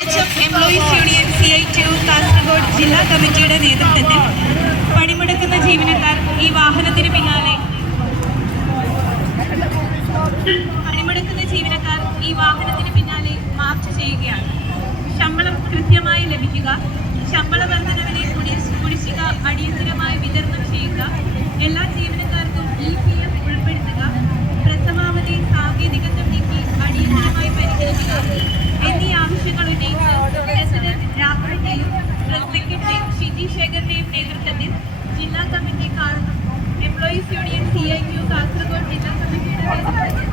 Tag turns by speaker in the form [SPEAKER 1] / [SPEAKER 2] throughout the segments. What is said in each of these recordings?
[SPEAKER 1] Employees union C I T Kasaragod ജില്ലാ കമ്മിറ്റിയുടെ നേതൃത്വത്തിൽ പണിമുടക്കുന്ന ജീവനക്കാർ ഈ വാഹനത്തിന് പിന്നാലെ. പണിമുടക്കുന്ന ജീവനക്കാർ ഈ വാഹനത്തിന് പിന്നാലെ മാർച്ച് ചെയ്യുകയാണ്. ശമ്പളം കൃത്യമായി ലഭിക്കുക. ശമ്പള വർധനവിനെ കുടി- കുടിശ്ശിക അടിയന്തരമായി വിതരണം ചെയ്യുക എല്ലാ ജീവനക്കാർക്കും ഇ പി എഫ് ഉൾപ്പെടുത്തുക പ്രസവാവധി സാങ്കേതികത്വം നീക്കി അടിയന്തരമായി പരിഗണിക്കുക എന്നീ ആവശ്യങ്ങൾ ഉന്നയിച്ച് പ്രസിഡന്റ് രാഹുലിന്റെയും സെക്രട്ടറി ഷിജി ശേഖറിന്റെയും നേതൃത്വത്തിൽ ജില്ലാ committee car employees union C I U Kasaragod ജില്ലാ കമ്മിറ്റിയുടെ നേതൃത്വത്തിൽ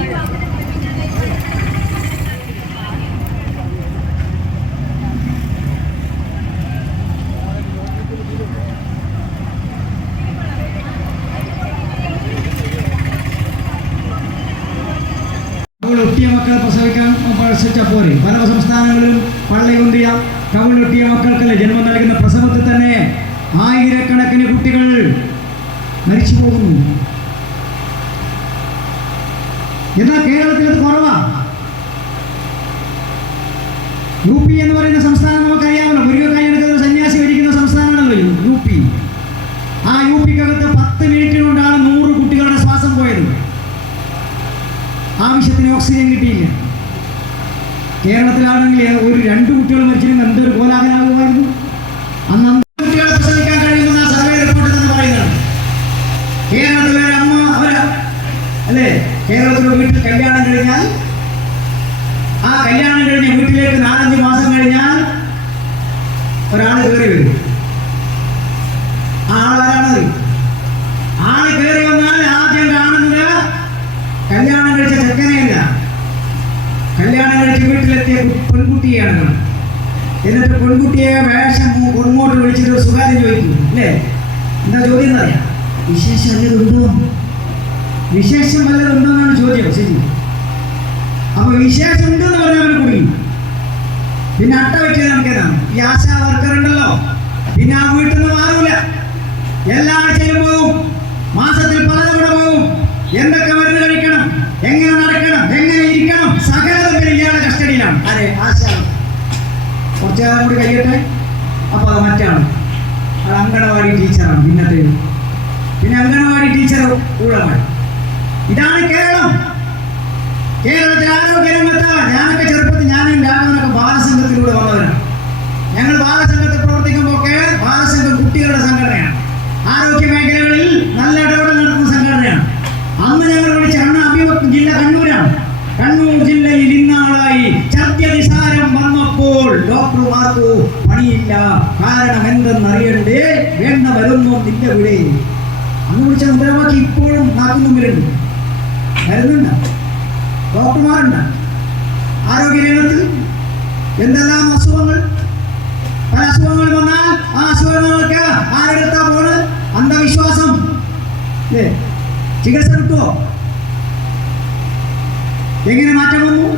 [SPEAKER 1] ഈ വാഹനത്തിന് പിന്നാലെ
[SPEAKER 2] കവിളൊട്ടിയ മക്കളെ പ്രസവിക്കാൻ പ്രസവിച്ചാൽ പോരെ. പല സംസ്ഥാനങ്ങളിലും പള്ളയുണ്ടിയ കവിളൊട്ടിയ മക്കൾക്കല്ലേ ജന്മം നൽകുന്ന പ്രസവത്തിൽ തന്നെ ആയിരക്കണക്കിന് കുട്ടികൾ മരിച്ചു പോകുന്നു. എന്നാൽ കേരളത്തിൽ അത് കുറവാ. യു പി എന്ന് പറയുന്ന സംസ്ഥാനം നമുക്കറിയാമല്ലോ. മുരുകക്കായി എടുക്കുന്ന സന്യാസി ഭരിക്കുന്ന സംസ്ഥാനമാണല്ലോ യു പി. ആ യു പിക്കകത്ത് പത്ത് മിനിറ്റ് കൊണ്ടാണ് നൂറ് കുട്ടികളുടെ ശ്വാസം പോയത്. ആവശ്യത്തിന് ഓക്സിജൻ കിട്ടിയില്ല. കേരളത്തിലാണെങ്കിൽ ഒരു രണ്ട് കുട്ടികൾ മരിച്ചിരുന്ന എന്തൊരു കോലാഹലാകുമായിരുന്നു അന്ന് വിശേഷം വല്ലതുണ്ടോ വിശേഷം വല്ലതുണ്ടോ എന്നാണ് ചോദ്യം ശരി. അപ്പൊ വിശേഷം ഉണ്ടെന്ന് പറഞ്ഞാൽ അവന് കുടുങ്ങി. പിന്നെ അട്ട വെച്ചത് നമുക്കേതാണ്? ഈ ആശാ വർക്കർ ഉണ്ടല്ലോ പിന്നെ ആ വീട്ടിൽ നിന്ന് മാറൂല. എല്ലാ ആഴ്ചയിലും പോകും മാസത്തിൽ പലതവണ പോകും എന്തൊക്കെ മരുന്ന് കഴിക്കണം? എങ്ങനെ നടക്കണം? എങ്ങനെ ഇരിക്കണം? സകലതും പിന്നെ ഇയാളുടെ കസ്റ്റഡിയിലാണ്. അതെ ആശാ കുറച്ചു കൂടി കഴിയട്ടെ. അപ്പോൾ അത് മറ്റാണ്. അത് അങ്കണവാടി ടീച്ചറാണ് പിന്നത്തെ പിന്നെ അംഗനവാടി ടീച്ചർ ഊഴമാണ് ഇതാണ് കേരളം. കേരളത്തിൽ ആരോഗ്യരംഗത്ത് ഞാനൊക്കെ ചെറുപ്പത്തിൽ ഞാനും രാഘവനൊക്കെ ബാലസംഘത്തിലൂടെ വന്നവരാണ്. ഞങ്ങൾ ബാലസംഘത്തിൽ പ്രവർത്തിക്കുമ്പോൾ ബാലസംഘം കുട്ടികളുടെ സംഘടനയാണ്. ആരോഗ്യ മേഖലകളിൽ നല്ല ഇടപെടൽ നടത്തുന്ന സംഘടനയാണ്. അന്ന് ഞങ്ങൾ വിളിച്ച അന്ന് അഭിമുഖം ജില്ല കണ്ണൂരാണ്. കണ്ണൂർ ജില്ലയിൽ ഇന്നാളായി ചത്യനിസാരം വന്നപ്പോൾ ഡോക്ടർമാർക്ക് പണിയില്ല. കാരണം എന്തെന്നറിയണ്ടേ വേണ്ട വരുന്നു നിന്റെ ഇവിടെ വിളിച്ച മുദ്രാവാക്യം ഇപ്പോഴും നാക്കു മുമ്പിലുണ്ട്. മരുന്നുണ്ട്. ഡോക്ടർമാരുണ്ട്. ആരോഗ്യരംഗത്ത് എന്തെല്ലാം അസുഖങ്ങൾ? പല അസുഖങ്ങൾ വന്നാൽ ആ അസുഖങ്ങൾക്ക് ആരെടുത്താ പോണ്? അന്ധവിശ്വാസം. ചികിത്സ കിട്ടുമോ എങ്ങനെ മാറ്റം വന്നു?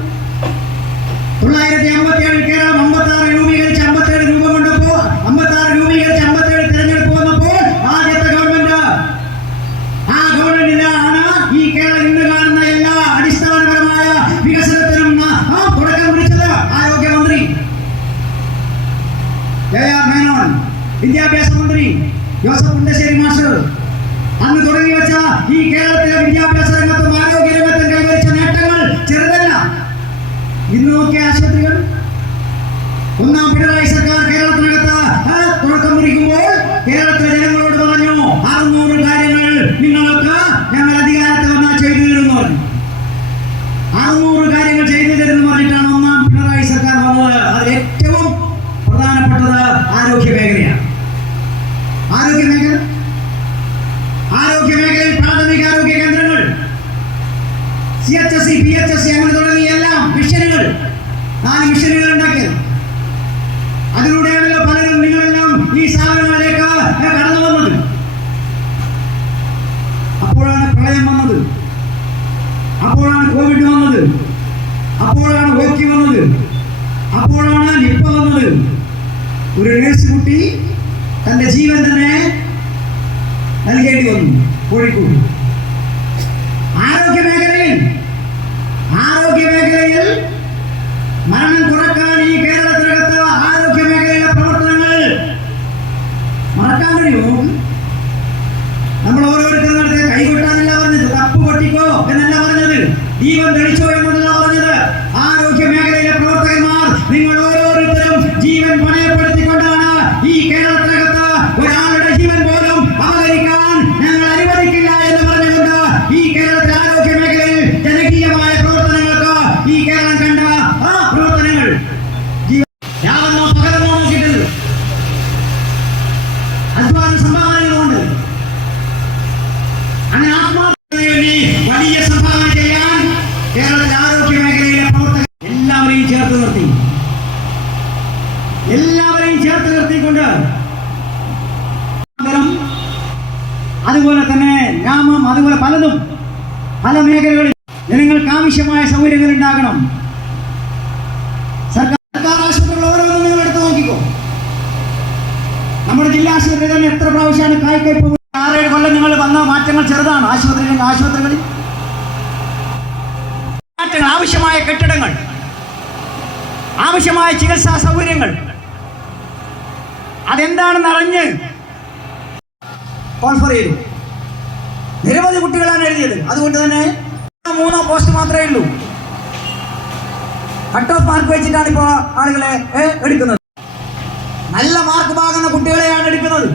[SPEAKER 2] തൊള്ളായിരത്തി അമ്പത്തി ഏഴ് കേരളം അമ്പത്തി ആറ് ഈ കേരളത്തിലെ വിദ്യാഭ്യാസ രംഗത്തും ആരോഗ്യ രംഗത്തും കൈവരിച്ച നേട്ടങ്ങൾ ചെറുതല്ല. ഇന്ന് നോക്കിയ ആശുപത്രികൾ? ഒന്നാം പിണറായി സർക്കാർ കേരളത്തിനകത്ത് തുടക്കം കുറിക്കുമ്പോൾ കേരളത്തിലെ ജനങ്ങളോട് പറഞ്ഞു അറുന്നൂറ് കാര്യങ്ങൾ നിങ്ങൾക്ക് ഞങ്ങൾ അധികാരത്തിൽ വന്നാൽ ചെയ്തു തരുമെന്ന് പറഞ്ഞു അറുന്നൂറ് കാര്യങ്ങൾ ചെയ്തു തരുമെന്ന് പറഞ്ഞിട്ടാണ് ഒന്നാം പിണറായി സർക്കാർ വന്നത് അതിൽ ഏറ്റവും പ്രധാനപ്പെട്ടത് ആരോഗ്യ മേഖലയാണ് ആരോഗ്യ മേഖല ആരോഗ്യ മേഖലയിൽ പ്രാഥമിക ആരോഗ്യ കേന്ദ്രങ്ങൾ C H S C P H S C അങ്ങനെ തുടങ്ങിയ എല്ലാം മിഷനുകൾ നാല് മിഷനുകൾ ഉണ്ടാക്കിയത് അതിലൂടെയാണല്ലോ പലരും നിങ്ങളെല്ലാം ഈ സ്ഥാപനങ്ങളിലേക്ക് കടന്നു വന്നത് അപ്പോഴാണ് പ്രളയം വന്നത്? അപ്പോഴാണ് കോവിഡ് വന്നത്. അപ്പോഴാണ് ഹോക്കി വന്നത്. അപ്പോഴാണ് നിപ്പ വന്നത്. ഒരു നേഴ്സ് കുട്ടി തന്റെ ജീവൻ തന്നെ നൽകേണ്ടി വന്നു കോഴിക്കോട്. ആരോഗ്യ മേഖലയിൽ ആരോഗ്യ മേഖലയിൽ മരണം ജീവൻ പണയപ്പെടുത്തിക്കൊണ്ടാണ് ഈ കേരളത്തിനകത്ത് ഒരാളുടെ ജീവൻ പോലും അപഹരിക്കാൻ ഞങ്ങൾ അനുവദിക്കില്ല എന്ന് പറഞ്ഞുകൊണ്ട് ഈ കേരളത്തിൽ ആരോഗ്യ മേഖലയിൽ പ്രവർത്തനങ്ങൾക്ക് ഈ കേരളം കണ്ട ആ പ്രവർത്തനങ്ങൾ യാതൊന്നോ പകരമോ നോക്കിയിട്ടില്ല അധ്വാന സംഭാവനകളുണ്ട് അങ്ങനെ ആത്മാർത്ഥതയ്ക്ക് വലിയ ചെറുതാണ് ആശുപത്രി ആശുപത്രികളിൽ. ആവശ്യമായ കെട്ടിടങ്ങൾ ആവശ്യമായ ചികിത്സാ സൗകര്യങ്ങൾ. അതെന്താണെന്ന് അറിഞ്ഞ് കോൺഫർ ചെയ്തു നിരവധി കുട്ടികളാണ് എഴുതിയത്. അതുകൊണ്ട് തന്നെ മൂന്നോ പോസ്റ്റ് മാത്രമേ ഉള്ളൂ. കട്ട് ഓഫ് മാർക്ക് വെച്ചിട്ടാണ് ഇപ്പോൾ ആളുകളെ എടുക്കുന്നത്. നല്ല മാർക്ക് വാങ്ങുന്ന കുട്ടികളെയാണ് എടുക്കുന്നത്.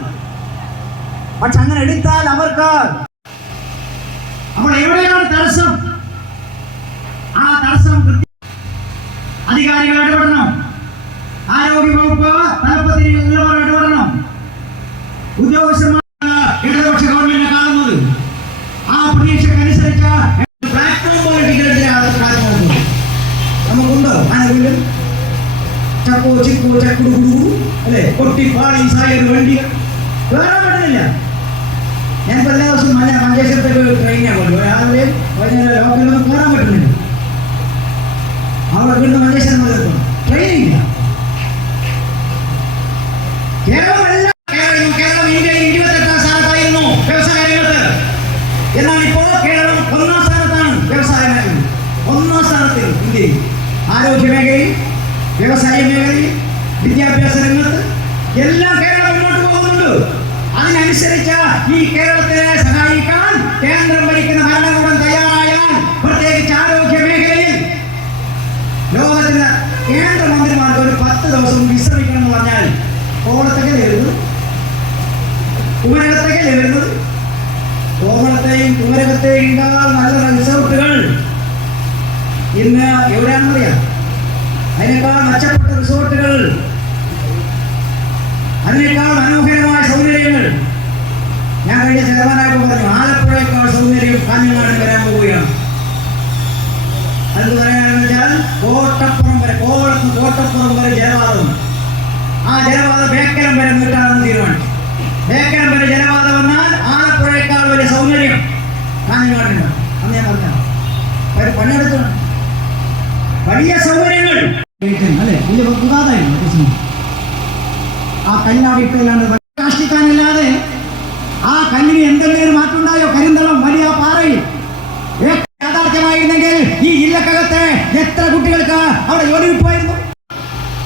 [SPEAKER 2] പക്ഷെ അങ്ങനെ എടുത്താൽ അവർക്ക് അപ്പോൾ എവിടെയാണ് തടസ്സം? ആ തടസ്സം അധികാരികൾ ഇടപെടണം. ആരോഗ്യ വകുപ്പ് തലപ്പത്തിരിക്കുന്നവർ ഇടപെടണം. ഉദ്യോഗസ്ഥന്മാർ ഇടതുപക്ഷ ഗവൺമെന്റിനെ കാണുന്നത്. ആ പ്രതീക്ഷക്കനുസരിച്ച് പ്ലാറ്റ്ഫോം പോലെ നോക്കുന്നത് നമുക്കുണ്ടോ? ആരെങ്കിലും? ചക്കോ ചിക്കോ ചക്കുടു കുടു അല്ലെ? കൊട്ടി പാളി സായർ വണ്ടി വേറെ പറ്റുന്നില്ല ഞാനിപ്പോൾ എല്ലാ ദിവസവും മല മഞ്ചേശ്വരത്തേക്ക് ട്രെയിനാണ് കൊണ്ടുപോയി. രാവിലെ വൈകുന്നേരം ലോക്കലൊന്നും കയറാൻ പറ്റുന്നില്ല. അവിടെ വീണ്ടും മഞ്ചേശ്വരം മുതൽ ട്രെയിൻ ഇല്ല. കേരളമല്ല. കേരളം കേരളം എന്നാൽ ഇപ്പോൾ കേരളം ഒന്നാം സ്ഥാനത്താണ് വ്യവസായ മേഖലയിൽ ഒന്നാം സ്ഥാനത്ത് ആരോഗ്യ മേഖലയിൽ വ്യവസായ മേഖലയിൽ വിദ്യാഭ്യാസ രംഗത്ത് എല്ലാം കേരളം മുന്നോട്ട് പോകുന്നുണ്ട്. അതിനനുസരിച്ച് ഈ കേരളത്തിനെ സഹായിക്കാൻ കേന്ദ്രം ഭരിക്കുന്ന ഭരണകൂടം തയ്യാറായാൽ പ്രത്യേകിച്ച് ആരോഗ്യ മേഖലയിൽ ലോകത്തിന് കേന്ദ്രമന്ത്രിമാർക്ക് ഒരു പത്ത് ദിവസം വിശ്രമിക്കണം എന്ന് പറഞ്ഞാൽ കോളത്തൊക്കെ വരുന്നത് കുമരകത്തേക്ക് വരുന്നത് കോവളത്തെയും കുമരകത്തെയും നല്ല റിസോർട്ടുകൾ ഇന്ന് എവിടെയാണെന്നറിയാം അതിനേക്കാൾ മെച്ചപ്പെട്ട റിസോർട്ടുകൾ അതിനേക്കാൾ മനോഹരമായ സൗന്ദര്യങ്ങൾ. ഞാൻ കഴിഞ്ഞ ചെലവാനായപ്പോൾ പറഞ്ഞു ആലപ്പുഴയേക്കാൾ സൗന്ദര്യം കാഞ്ഞങ്ങാട് വരാൻ പോവുകയാണ്. അത് പറയാനെന്ന് വെച്ചാൽ കോട്ടപ്പുറം വരെ കോവളത്ത് കോട്ടപ്പുറം വരെ ജലപാതം. ആ ജലപാത ബേക്കരം വരെ നീട്ടാണെന്ന് തീരുമാനിച്ചു ബേക്കരം വരെ ജലപാതം വന്നാൽ ആലപ്പുഴയേക്കാൾ വലിയ സൗന്ദര്യം കാഞ്ഞങ്ങാടിന് അന്ന് ഞാൻ പറഞ്ഞു പണിയെടുത്തു വലിയ സൗകര്യങ്ങൾ. അല്ലെ? വലിയ വിവാദമായിരുന്നു. ആ കല്ലാടിയിട്ടാണ് കാഷ്ടിക്കാനല്ലാതെ ആ കല്ലിന് എന്തെങ്കിലും ഒരു മാറ്റം ഉണ്ടായോ കരിന്തളം വലിയ ആ പാറയിൽ. ഏ, യാഥാർത്ഥ്യമായിരുന്നെങ്കിൽ ഈ ജില്ലക്കകത്ത് എത്ര കുട്ടികൾക്ക് അവിടെ ജോലി കിട്ടുമായിരുന്നു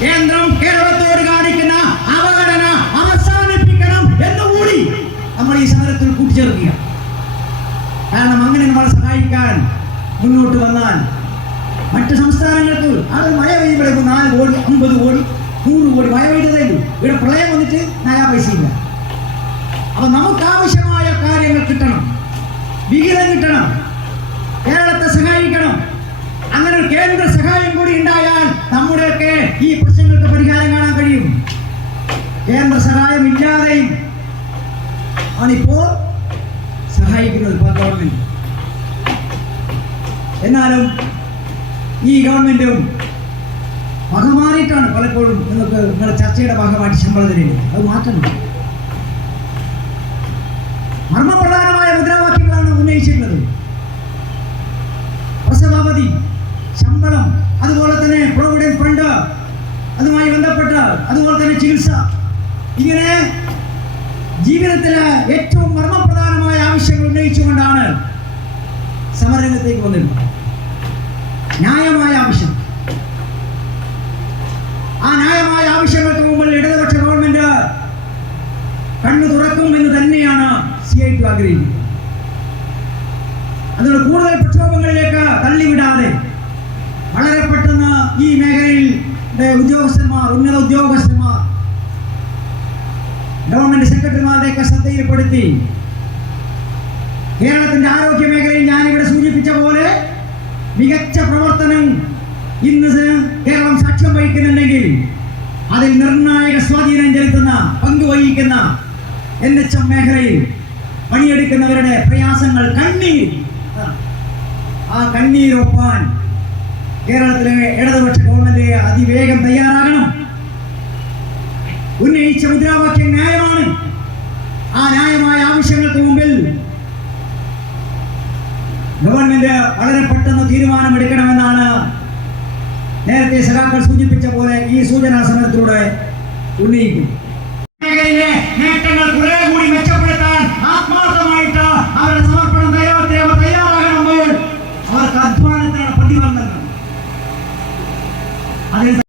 [SPEAKER 2] കേന്ദ്രം കേരളത്തോട് കാണിക്കുന്ന അവഗണന അവസാനിപ്പിക്കണം എന്നുകൂടി നമ്മൾ ഈ സമരത്തിൽ കൂട്ടിച്ചേർക്കുക. കാരണം അങ്ങനെ നമ്മളെ സഹായിക്കാൻ മുന്നോട്ട് വന്നാൽ മറ്റ് സംസ്ഥാനങ്ങൾക്ക് അത് മഴ പെയ്യുമ്പോഴേക്കും നാല് കോടി അമ്പത് കോടി നൂറ് കോടി പെയ്തതേ ഇവിടെ പ്രളയം വന്നിട്ട് നാലാ പൈസയില്ല. അപ്പൊ നമുക്ക് ആവശ്യമായ കാര്യങ്ങൾ കിട്ടണം. വിഹിതം കിട്ടണം. കേരളത്തെ സഹായിക്കണം. അങ്ങനെ ഒരു കേന്ദ്ര സഹായം കൂടി ഉണ്ടായാൽ നമ്മുടെയൊക്കെ ഈ പ്രശ്നങ്ങൾക്ക് പരിഹാരം കാണാൻ കഴിയും. കേന്ദ്ര സഹായം ഇല്ലാതെയും ആണിപ്പോ സഹായിക്കുന്നത് ഗവൺമെന്റ് എന്നാലും ഈ ഗവൺമെന്റും വകമാറിയിട്ടാണ് പലപ്പോഴും നിങ്ങൾക്ക് നിങ്ങളുടെ ചർച്ചയുടെ ഭാഗമായിട്ട് ശമ്പളം തരുന്നത്. അത് മാറ്റണം. മർമ്മപ്രധാനമായ മുദ്രാവാക്യങ്ങളാണ് ഉന്നയിച്ചിട്ടുള്ളത്. പ്രസവാവധി ശമ്പളം അതുപോലെ തന്നെ പ്രൊവിഡന്റ് ഫണ്ട് അതുമായി ബന്ധപ്പെട്ട അതുപോലെ തന്നെ ചികിത്സ. ഇങ്ങനെ ജീവിതത്തിലെ ഏറ്റവും മർമ്മപ്രധാനമായ ആവശ്യങ്ങൾ ഉന്നയിച്ചുകൊണ്ടാണ് സമരരംഗത്തേക്ക് വന്നിരുന്നത്. ന്യായമായ ആവശ്യം ആ ന്യായമായ ആവശ്യങ്ങൾക്ക് മുമ്പിൽ ഇടതുപക്ഷ ഗവൺമെന്റ് കണ്ണു തുറക്കും എന്ന് തന്നെയാണ് സി ഐ ടു ആഗ്രഹിക്കുന്നത്. അതുകൊണ്ട് കൂടുതൽ പ്രക്ഷോഭങ്ങളിലേക്ക് തള്ളിവിടാതെ വളരെ പെട്ടെന്ന് ഈ മേഖലയിൽ ഉദ്യോഗസ്ഥന്മാർ ഉന്നത ഉദ്യോഗസ്ഥന്മാർ ഗവൺമെന്റ് സെക്രട്ടറിമാരുടെയൊക്കെ ശ്രദ്ധയിൽപ്പെടുത്തി കേരളത്തിന്റെ ആരോഗ്യ മേഖലയിൽ ഞാനിവിടെ സൂചിപ്പിച്ച പോലെ മികച്ച പ്രവർത്തനം ഇന്ന് കേരളം സാക്ഷ്യം വഹിക്കുന്നുണ്ടെങ്കിൽ അതിൽ നിർണായക സ്വാധീനം ചെലുത്തുന്ന പങ്കുവഹിക്കുന്ന എൻ എച്ച് എം മേഖലയിൽ പണിയെടുക്കുന്നവരുടെ പ്രയാസങ്ങൾ കണ്ണീർ. ആ കണ്ണീരൊപ്പാൻ കേരളത്തിലെ ഇടതുപക്ഷ ഗവൺമെന്റ് അതിവേഗം തയ്യാറാകണം. ഉന്നയിച്ച മുദ്രാവാക്യം ന്യായമാണ്. ആ ന്യായമായ ആവശ്യങ്ങൾക്ക് മുമ്പിൽ ഗവൺമെന്റ് വളരെ പെട്ടെന്ന് തീരുമാനമെടുക്കണമെന്നാണ് നേരത്തെ സഖാക്കൾ സൂചിപ്പിച്ച പോലെ ഈ സൂചനാ സമരത്തിലൂടെ ഉന്നയിക്കും നേട്ടങ്ങൾ കുറെ കൂടി മെച്ചപ്പെടുത്താൻ ആത്മാർത്ഥമായിട്ട് അവരുടെ സമർപ്പണം അവർ തയ്യാറാകണമെങ്കിൽ അവർക്ക് അധ്വാനത്തിനാണ് പ്രതിബന്ധങ്ങൾ അതിന്